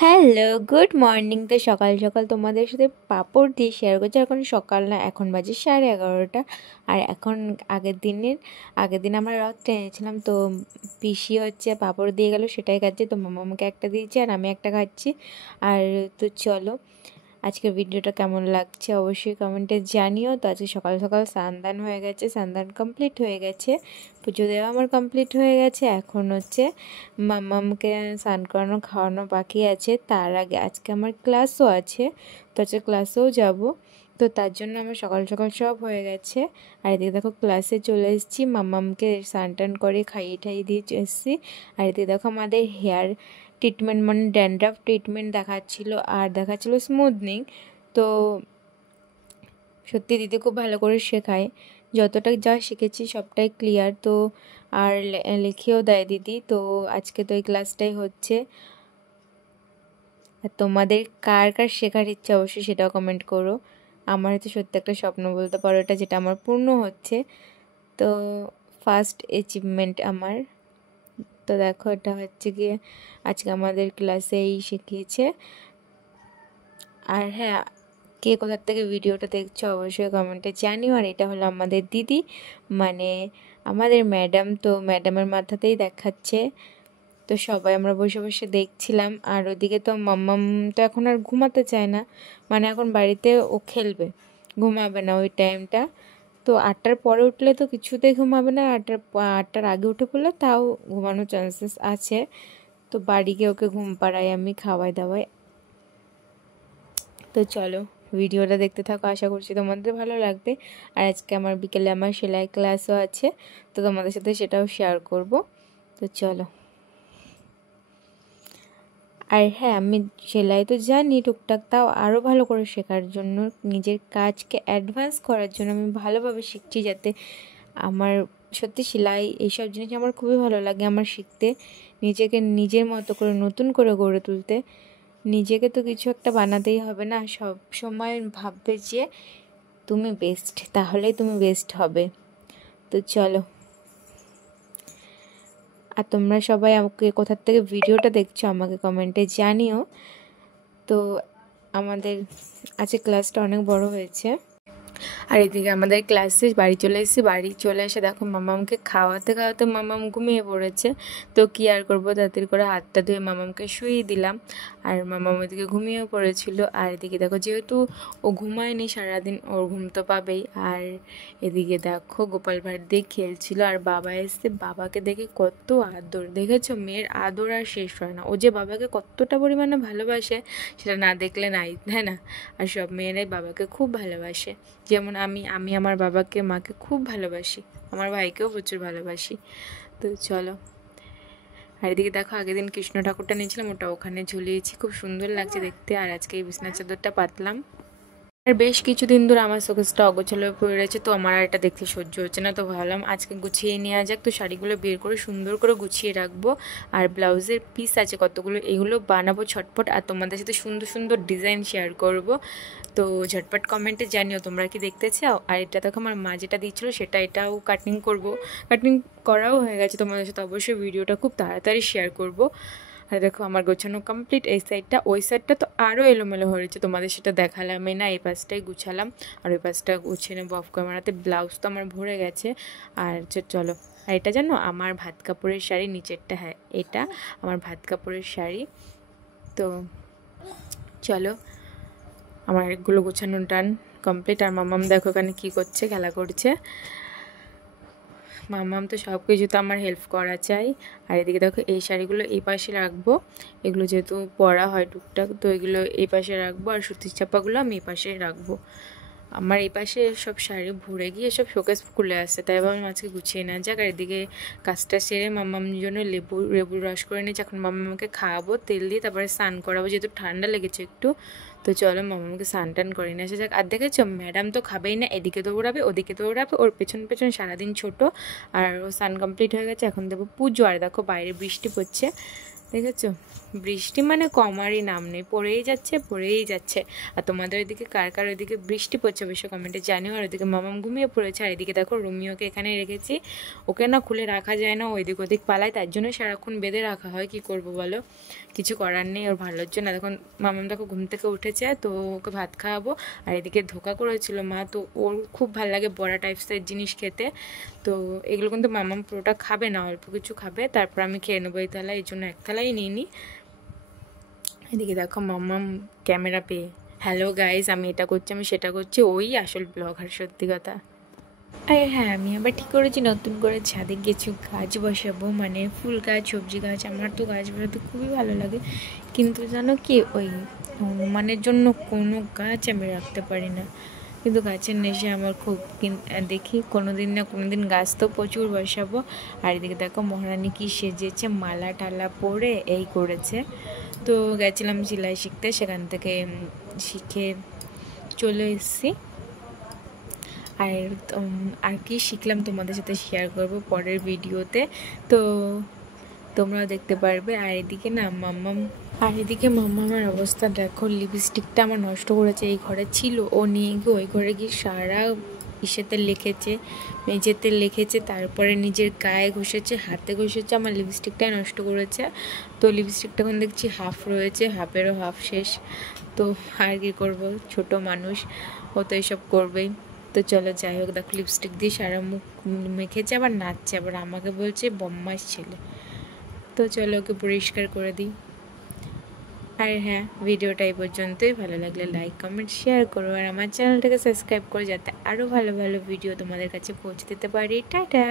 Hello, good morning. তো সকাল সকাল তোমাদের সাথে পাঁপড় দিয়ে শেয়ার করছি। এখন সকাল না, এখন বাজে 11:30। আর এখন আগের দিন আমরা রথ টেনেছিলাম, তো পিসি হচ্ছে পাঁপড় দিয়ে গেল, সেটাই খাচ্ছে। তো মামা আমাকে একটা দিয়েছে আর আমি একটা খাচ্ছি। আর তো চলো, আজকের ভিডিওটা কেমন লাগছে অবশ্যই কমেন্টে জানিও। তো আজকে সকাল সকাল স্নান হয়ে গেছে, স্নান কমপ্লিট হয়ে গেছে, পুজো দেওয়া আমার কমপ্লিট হয়ে গেছে। এখন হচ্ছে মাম্মামকে স্নান করানো খাওয়ানো বাকি আছে। তার আগে আজকে আমার ক্লাসও আছে, তো আজকে ক্লাসেও যাব। তো তার জন্য আমার সকাল সকাল সব হয়ে গেছে। আর এদিকে দেখো ক্লাসে চলে এসেছি, মাম্মামকে স্নান টান করে খাইয়ে ঠাইয়ে দিয়ে এসেছি। আর এদিকে দেখো আমাদের হেয়ার ট্রিটমেন্ট, মানে ড্যান্ড্রাফ ট্রিটমেন্ট দেখাচ্ছিল আর দেখাচ্ছিল স্মুথনিং। তো সত্যি দিদি খুব ভালো করে শেখায়, যতটা যা শিখেছি সবটাই ক্লিয়ার। তো আর লিখেও দেয় দিদি। তো আজকে তো এই ক্লাসটাই হচ্ছে। আর তোমাদের কার কার শেখার ইচ্ছা অবশ্যই সেটাও কমেন্ট করো। আমার তো সত্যি একটা স্বপ্ন বলতে পারো এটা, যেটা আমার পূর্ণ হচ্ছে। তো ফার্স্ট অ্যাচিভমেন্ট আমার। তো দেখো এটা হচ্ছে গিয়ে আজকে আমাদের ক্লাসেই শিখিয়েছে। আর হ্যাঁ, কে কোথার থেকে ভিডিওটা দেখছো অবশ্যই কমেন্টে জানিও। আর এটা হলো আমাদের দিদি, মানে আমাদের ম্যাডাম। তো ম্যাডামের মাথাতেই দেখাচ্ছে। তো সবাই আমরা বসে বসে দেখছিলাম। আর ওদিকে তো মাম্মাম তো এখন আর ঘুমাতে চায় না, মানে এখন বাড়িতে ও খেলবে, ঘুমাবে না ওই টাইমটা। তো 8টার পরে উঠলে তো কিছুতেই ঘুমাবে না, 8টার আগে উঠে পড়লে তাও ঘুমানোর চান্সেস আছে। তো বাড়ি গিয়ে ওকে ঘুম পাড়াই আমি, খাওয়াই দাওয়াই। তো চলো ভিডিওটা দেখতে থাকো, আশা করছি তোমাদের ভালো লাগবে। আর আজকে আমার বিকেলে আমার সেলাই ক্লাসও আছে, তো তোমাদের সাথে সেটাও শেয়ার করব। তো চলো। আর হ্যাঁ, আমি সেলাই তো জানি টুকটাক, তাও আরও ভালো করে শেখার জন্য, নিজের কাজকে অ্যাডভান্স করার জন্য আমি ভালোভাবে শিখছি, যাতে আমার সত্যি সেলাই এইসব জিনিস আমার খুবই ভালো লাগে আমার শিখতে, নিজেকে নিজের মতো করে নতুন করে গড়ে তুলতে। নিজেকে তো কিছু একটা বানাতেই হবে না, সব সময় ভাববে যে তুমি বেস্ট, তাহলেই তুমি বেস্ট হবে। তো চলো। আর তোমরা সবাই আমাকে কোথার থেকে ভিডিওটা দেখছো আমাকে কমেন্টে জানিও। তো আমাদের আজকে ক্লাসটা অনেক বড় হয়েছে। আর এদিকে আমাদের ক্লাসে বাড়ি চলে এসেছি, বাড়ি চলে এসে দেখো মামামকে খাওয়াতে খাওয়াতে মামাম ঘুমিয়ে পড়েছে। তো কী আর করবো, তাড়াতাড়ি করে হাতটা ধুয়ে মামামকে শুইয়ে দিলাম। আর মামাম ওদিকে ঘুমিয়েও পড়েছিল। আর এদিকে দেখো যেহেতু ও ঘুমায়নি সারাদিন, ওর ঘুম তো পাবেই। আর এদিকে দেখো গোপাল ভাঁড় দিয়ে খেলছিল। আর বাবা এসছে, বাবাকে দেখে কত আদর, দেখেছো মেয়ের আদর আর শেষ হয় না। ও যে বাবাকে কতটা পরিমাণে ভালোবাসে সেটা না দেখলে নাই, তাই না? আর সব মেয়েরাই বাবাকে খুব ভালোবাসে। যেমন আমি আমার বাবাকে মাকে খুব ভালোবাসি, আমার ভাইকেও প্রচুর ভালোবাসি। তো চলো। আর এদিকে দেখো আগের দিন কৃষ্ণ ঠাকুরটা নিয়েছিলাম, ওটা ওখানে ঝুলিয়েছি, খুব সুন্দর লাগছে দেখতে। আর আজকে এই বিছানার চাদরটা পাতলাম। আর বেশ কিছুদিন ধরে আমার শোকেসটা অগোছালো পড়ে রয়েছে, তো আমার আর এটা দেখতে সহ্য হচ্ছে না। তো ভাবলাম আজকে গুছিয়ে নেওয়া যাক। তো শাড়িগুলো বের করে সুন্দর করে গুছিয়ে রাখবো। আর ব্লাউজের পিস আছে কতগুলো, এগুলো বানাবো ছটপট, আর তোমাদের সাথে সুন্দর সুন্দর ডিজাইন শেয়ার করব। তো ঝটপট কমেন্টে জানিও তোমরা কি দেখতে চাও। আর এটা দেখো আমার মা যেটা দিচ্ছিলো এটাও কাটিং করব, কাটিং করাও হয়ে গেছে। তোমাদের সাথে অবশ্যই ভিডিওটা খুব তাড়াতাড়ি শেয়ার করব। আর দেখো আমার গোছানো কমপ্লিট এই সাইডটা, ওই সাইডটা তো আরও এলোমেলো হয়েছে, তোমাদের সেটা দেখালামই না। এই পাশটাই গুছালাম আর ওই পাশটা গুছিয়ে নেবো অফ ক্যামেরাতে। ব্লাউজ তো আমার ভরে গেছে। আর চলো। আর এটা জানো আমার ভাত কাপড়ের শাড়ি, নিচেরটা, হ্যাঁ এটা আমার ভাত কাপড়ের শাড়ি। তো চলো, আমার এগুলো গোছানো ডান কমপ্লিট। আর মামাম দেখো ওখানে কী করছে, খেলা করছে। মামাম তো সব কিছু তো আমার হেল্প করা চাই। আর এদিকে দেখো এই শাড়িগুলো এই পাশে রাখবো, এগুলো যেহেতু পরা হয় টুকটাক, তো এগুলো এই পাশে রাখবো। আর সুতির চাপাগুলো আমি এই পাশে রাখবো। আমার এই পাশে সব শাড়ি ভরে গিয়ে সব শোকেস খুলে আসছে, তাই ভাবলাম আজকে গুছিয়ে নেওয়া যাক। আর এদিকে কাজটা সেরে মামামের জন্য লেবুর রস করে নিয়েছি। এখন মামাকে খাওয়াবো তেল দিয়ে, তারপরে স্নান করাবো, যেহেতু ঠান্ডা লেগেছে একটু। তো চলো মামাকে স্নান টান করে নিয়ে আসা যাক। আর দেখেছো ম্যাডাম তো খাবেই না, এদিকে দৌড়াবে ওদিকে দৌড়াবে, ওর পেছন পেছন সারাদিন ছোট। আর ও স্নান কমপ্লিট হয়ে গেছে, এখন দেবো পুজো। আর দেখো বাইরে বৃষ্টি পড়ছে, দেখেছো বৃষ্টি মানে কমারই নাম নেই, পড়েই যাচ্ছে। আর তোমাদের ওইদিকে কার কার ওইদিকে বৃষ্টি পড়ছে অবশ্যই কমেন্টে জানিও। আর ওইদিকে মামাম ঘুমিয়ে পড়েছে, আর এদিকে দেখো রুমিওকে এখানে রেখেছি, ওকে না খুলে রাখা যায় না, ওইদিক ওদিক পালায়, তার জন্য সারাক্ষণ বেঁধে রাখা হয়। কি করব বলো, কিছু করার নেই, ওর ভালোর জন্য। এখন মামাম দেখো ঘুম থেকে উঠেছে, তো ওকে ভাত খাওয়াবো। আর এদিকে ধোকা করেছিল মা, তো ওর খুব ভালো লাগে বড়া টাইপসের জিনিস খেতে, তো এগুলো কিন্তু মামাম পুরোটা খাবে না, অল্প কিছু খাবে, তারপর আমি খেয়ে নেবো এই থালা, এই জন্য এক থালাই নিয়ে নিই। এদিকে দেখো মাম্মাম ক্যামেরা পেয়ে হ্যালো গাইজ আমি এটা করছি, আমি সেটা করছি, ওই আসল ব্লগার সত্যি কথা। আরে হ্যাঁ, আমি আবার ঠিক করেছি নতুন করে ছাদে কিছু গাছ বসাবো, মানে ফুল গাছ, সবজি গাছ। আমার তো গাছ বসাতে খুবই ভালো লাগে, কিন্তু জানো কি, ওই হনুমানের জন্য কোনো গাছ আমি রাখতে পারি না, কিন্তু গাছের নেশে আমার খুব। দেখি কোনো দিন না কোনো দিন গাছ তো প্রচুর বসাবো। আর এদিকে দেখো মহারানী কি সেজেছে, মালা টালা পরে এই করেছে। তো গেছিলাম সেলাই শিখতে, সেখান থেকে শিখে চলে এসেছি। আর কি শিখলাম তোমাদের সাথে শেয়ার করব পরের ভিডিওতে, তো তোমরাও দেখতে পারবে। আর এদিকে মাম্মামের অবস্থা দেখো, লিপস্টিকটা আমার নষ্ট করেছে, এই ঘরে ছিল, ও নিয়ে গিয়ে ওই ঘরে গিয়ে সারা ইসেতে লিখেছে, মেঝেতে লিখেছে, তারপরে নিজের গায়ে ঘষেছে, হাতে ঘষেছে, আমার লিপস্টিকটাই নষ্ট করেছে। তো লিপস্টিকটা এখন দেখছি হাফ রয়েছে, হাফেরও হাফ শেষ। তো আর কি করবো, ছোট মানুষ, ও তো এসব করবেই। তো চলো যাই হোক, দেখো লিপস্টিক দিয়ে সারা মুখ মেখেছে, আবার নাচছে, আবার আমাকে বলছে বম্মাস ছেলে। তো চলো ওকে পরিষ্কার করে দিই। আর হ্যাঁ, ভিডিওটা এই পর্যন্তই, ভালো লাগলে লাইক কমেন্ট শেয়ার করো, আর আমার চ্যানেলটাকে সাবস্ক্রাইব করো, যাতে আরও ভালো ভালো ভিডিও তোমাদের কাছে পৌঁছে দিতে পারি। টাটা।